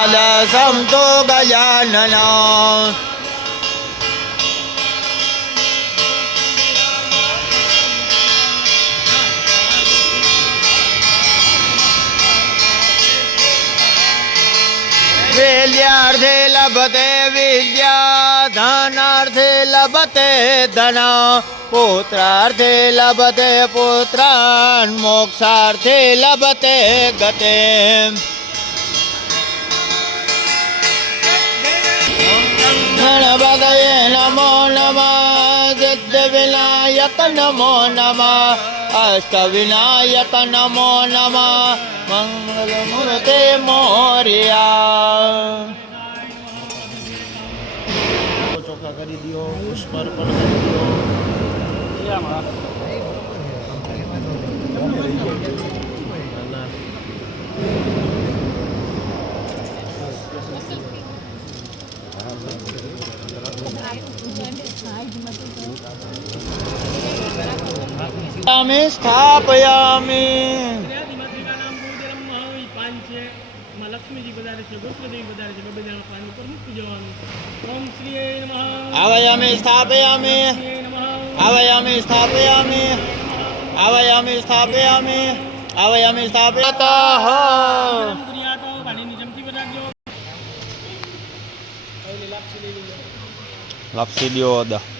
एकादशं तु गजानन विद्यार्थे लभते विद्या धनार्थे लभते धन पुत्रार्थे लभते पुत्रान् मोक्षार्थे लभते गते गणपतये नमो नमः सिद्धिविनायक नमो नमः अष्टविनायक नमो नमः मंगलमूर्ते मोरया ચોખા કરી દો પુષ્પ અર્પણ કરી દો स्थापयामि लक्ष्मीजी बजारे છે ગોત્રદેવી બજારે છે બબેદાના પાન ઉપર મૂકી જવાનું ઓમ શ્રી નમઃ આવયામિ સ્થાપયામિ આવયામિ સ્થાપયામિ આવયામિ સ્થાપયામિ આવયામિ સ્થાપયતઃ ગુરિયાતો પાણીની ચમચી બનાવજો લાપસી લઈ લો લાપસી લ્યો દા